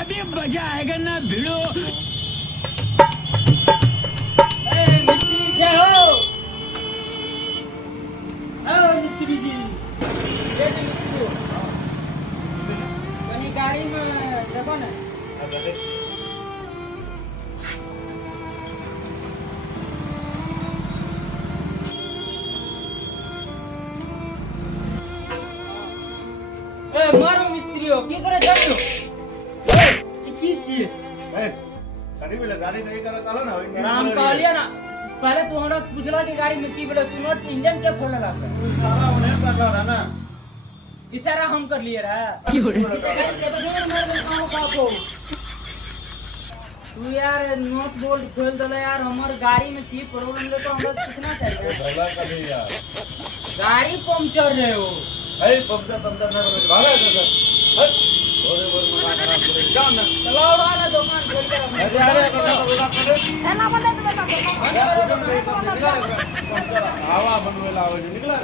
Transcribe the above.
अभी मजा आएगा ना भिड़ो। मिस्त्री जय हो। मिस्त्री जी जैसे मिस्त्री हो कहीं गाड़ी में देखो ना। मारो मिस्त्री हो की करे जाओ की चीज गाड़ी नहीं करत आलो ना राम कहलिया ना पहले तू हमरा से पूछला कि गाड़ी में की बोले तू नोट इंजन के खोलला आपका सारा उन्हें कर रहा ना इशारा हम कर लिए रहा तू यार नोट बोल्ट खोल दला यार हमार गाड़ी में की प्रॉब्लम है तो हमरा से पूछना चाहिए भला कभी यार गाड़ी पंचर रहे हो पंचर ना भागा हट थोड़े बार मना खराब करे जाओ ना चलाओ वाला दुकान खोल के अरे एला बंद है तो हवा बनवेला आवे निकला